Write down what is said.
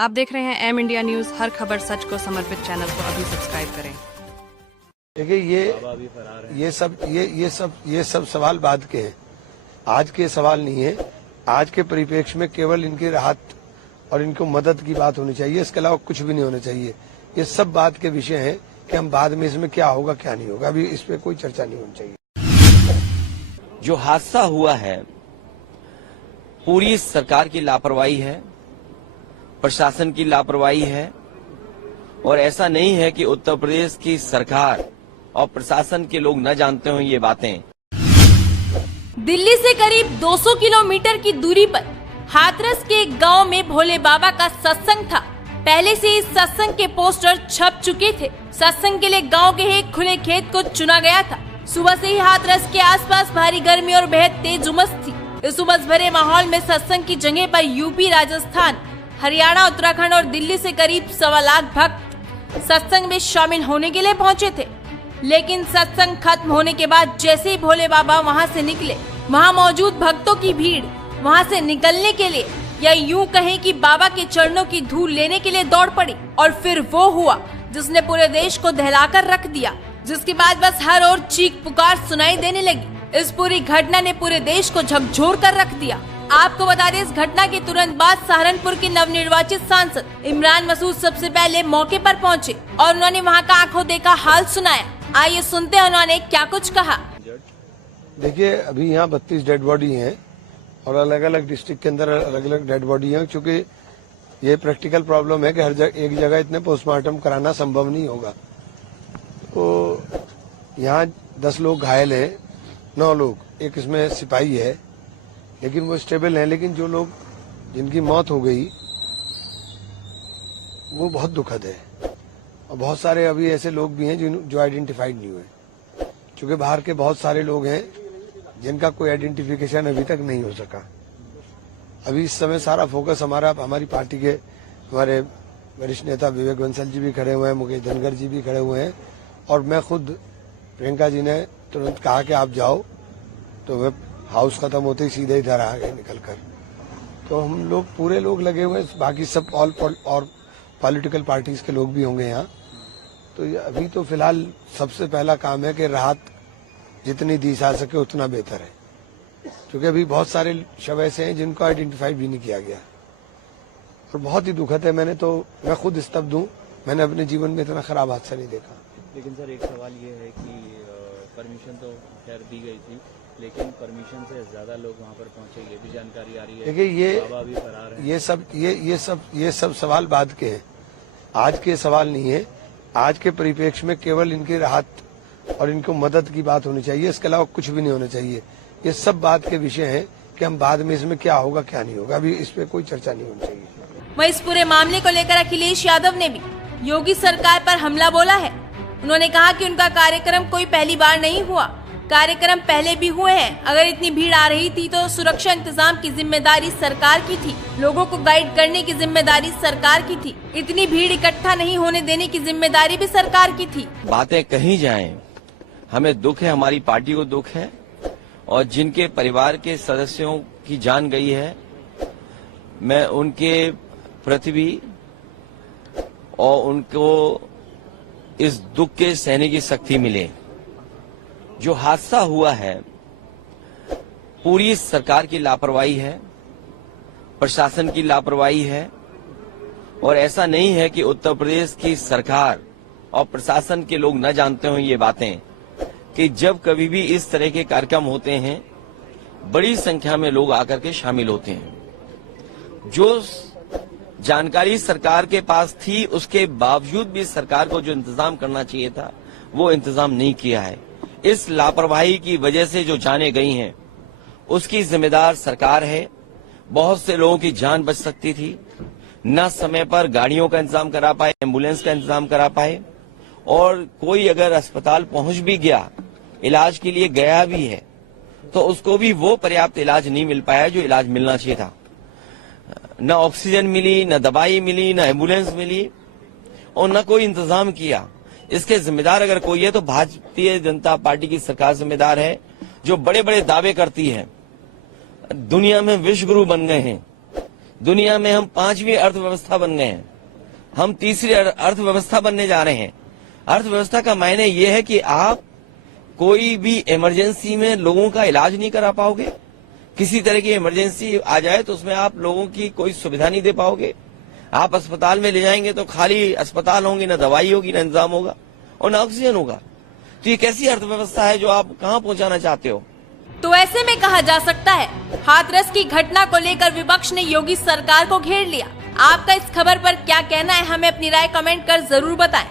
आप देख रहे हैं एम इंडिया न्यूज, हर खबर सच को समर्पित चैनल को अभी सब्सक्राइब करें। देखिए ये सब सवाल बाद के हैं, आज के सवाल नहीं है। आज के परिप्रेक्ष्य में केवल इनकी राहत और इनको मदद की बात होनी चाहिए, इसके अलावा कुछ भी नहीं होना चाहिए। ये सब बात के विषय हैं कि हम बाद में इसमें क्या होगा क्या नहीं होगा, अभी इस पे कोई चर्चा नहीं होनी चाहिए। जो हादसा हुआ है पूरी सरकार की लापरवाही है, प्रशासन की लापरवाही है। और ऐसा नहीं है कि उत्तर प्रदेश की सरकार और प्रशासन के लोग न जानते हों ये बातें। दिल्ली से करीब 200 किलोमीटर की दूरी पर हाथरस के एक गांव में भोले बाबा का सत्संग था। पहले से इस सत्संग के पोस्टर छप चुके थे। सत्संग के लिए गांव के एक खुले खेत को चुना गया था। सुबह से ही हाथरस के आसपास भारी गर्मी और बेहद तेज उमस थी। इस उमस भरे माहौल में सत्संग की जगह पर यूपी, राजस्थान, हरियाणा, उत्तराखंड और दिल्ली से करीब 1.25 लाख भक्त सत्संग में शामिल होने के लिए पहुंचे थे। लेकिन सत्संग खत्म होने के बाद जैसे ही भोले बाबा वहां से निकले, वहां मौजूद भक्तों की भीड़ वहां से निकलने के लिए या यूं कहें कि बाबा के चरणों की धूल लेने के लिए दौड़ पड़ी। और फिर वो हुआ जिसने पूरे देश को दहलाकर रख दिया, जिसके बाद बस हर ओर चीख पुकार सुनाई देने लगी। इस पूरी घटना ने पूरे देश को झकझोर कर रख दिया। आपको बता दें, इस घटना के तुरंत बाद सहारनपुर के नवनिर्वाचित सांसद इमरान मसूद सबसे पहले मौके पर पहुंचे और उन्होंने वहां का आंखों देखा हाल सुनाया। आइए सुनते हैं उन्होंने क्या कुछ कहा। देखिए, अभी यहाँ 32 डेड बॉडी हैं और अलग अलग डिस्ट्रिक्ट के अंदर अलग अलग डेड बॉडी हैं, क्योंकि ये प्रैक्टिकल प्रॉब्लम है कि हर जगह एक जगह इतने पोस्टमार्टम कराना संभव नहीं होगा। तो यहाँ 10 लोग घायल हैं, 9 लोग, एक इसमें सिपाही है, लेकिन वो स्टेबल हैं। लेकिन जो लोग जिनकी मौत हो गई वो बहुत दुखद है। और बहुत सारे अभी ऐसे लोग भी हैं जो आइडेंटिफाइड नहीं हुए, क्योंकि बाहर के बहुत सारे लोग हैं जिनका कोई आइडेंटिफिकेशन अभी तक नहीं हो सका। अभी इस समय सारा फोकस हमारी पार्टी के हमारे वरिष्ठ नेता विवेक बंसल जी भी खड़े हुए हैं, मुकेश धनगर जी भी खड़े हुए हैं, और मैं खुद, प्रियंका जी ने तुरंत कहा कि आप जाओ, तो मैं हाउस खत्म होते ही सीधे इधर आ गए निकल कर। तो हम लोग पूरे लोग लगे हुए हैं, बाकी सब और पॉलिटिकल पार्टीज के लोग भी होंगे यहाँ। तो अभी तो फिलहाल सबसे पहला काम है कि राहत जितनी दी जा सके उतना बेहतर है, क्योंकि अभी बहुत सारे शव ऐसे हैं जिनको आइडेंटिफाई भी नहीं किया गया और बहुत ही दुखद है। मैं खुद स्तब्ध हूँ, मैंने अपने जीवन में इतना खराब हादसा नहीं देखा। लेकिन सर, एक सवाल ये है कि परमिशन तो खैर दी गई थी, लेकिन परमिशन से ज्यादा लोग वहां पर पहुंचे, ये भी जानकारी आ रही है। देखिए, बाबा भी फरार है। ये सब सवाल बाद के हैं, आज के सवाल नहीं है। आज के परिप्रेक्ष्य में केवल इनकी राहत और इनको मदद की बात होनी चाहिए, इसके अलावा कुछ भी नहीं होना चाहिए। ये सब बात के विषय हैं कि हम बाद में इसमें क्या होगा क्या नहीं होगा, अभी इस पे कोई चर्चा नहीं होनी चाहिए। वहीं इस पूरे मामले को लेकर अखिलेश यादव ने भी योगी सरकार पर हमला बोला है। उन्होंने कहा कि उनका कार्यक्रम कोई पहली बार नहीं हुआ, कार्यक्रम पहले भी हुए हैं। अगर इतनी भीड़ आ रही थी तो सुरक्षा इंतजाम की जिम्मेदारी सरकार की थी, लोगों को गाइड करने की जिम्मेदारी सरकार की थी, इतनी भीड़ इकट्ठा नहीं होने देने की जिम्मेदारी भी सरकार की थी। बातें कहीं जाएं, हमें दुख है, हमारी पार्टी को दुख है, और जिनके परिवार के सदस्यों की जान गई है, मैं उनके प्रति भी और उनको इस दुख के सहने की शक्ति मिले। जो हादसा हुआ है पूरी सरकार की लापरवाही है, प्रशासन की लापरवाही है। और ऐसा नहीं है कि उत्तर प्रदेश की सरकार और प्रशासन के लोग न जानते हों ये बातें, कि जब कभी भी इस तरह के कार्यक्रम होते हैं बड़ी संख्या में लोग आकर के शामिल होते हैं। जो जानकारी सरकार के पास थी उसके बावजूद भी सरकार को जो इंतजाम करना चाहिए था वो इंतजाम नहीं किया है। इस लापरवाही की वजह से जो जानें गई हैं उसकी जिम्मेदार सरकार है। बहुत से लोगों की जान बच सकती थी, न समय पर गाड़ियों का इंतजाम करा पाए, एम्बुलेंस का इंतजाम करा पाए, और कोई अगर अस्पताल पहुंच भी गया, इलाज के लिए गया भी है, तो उसको भी वो पर्याप्त इलाज नहीं मिल पाया जो इलाज मिलना चाहिए था। न ऑक्सीजन मिली, न दवाई मिली, न एम्बुलेंस मिली, और न कोई इंतजाम किया। इसके जिम्मेदार अगर कोई है तो भारतीय जनता पार्टी की सरकार जिम्मेदार है, जो बड़े बड़े दावे करती है, दुनिया में विश्व गुरु बन गए हैं, दुनिया में हम 5वीं अर्थव्यवस्था बन गए हैं, हम तीसरी अर्थव्यवस्था बनने जा रहे हैं। अर्थव्यवस्था का मायने ये है कि आप कोई भी इमरजेंसी में लोगों का इलाज नहीं करा पाओगे। किसी तरह की इमरजेंसी आ जाए तो उसमें आप लोगों की कोई सुविधा नहीं दे पाओगे। आप अस्पताल में ले जाएंगे तो खाली अस्पताल होंगे, न दवाई होगी, न इंतजाम होगा और न ऑक्सीजन होगा। तो ये कैसी अर्थव्यवस्था है जो आप कहां पहुंचाना चाहते हो? तो ऐसे में कहा जा सकता है हाथरस की घटना को लेकर विपक्ष ने योगी सरकार को घेर लिया। आपका इस खबर पर क्या कहना है, हमें अपनी राय कमेंट कर जरूर बताएं।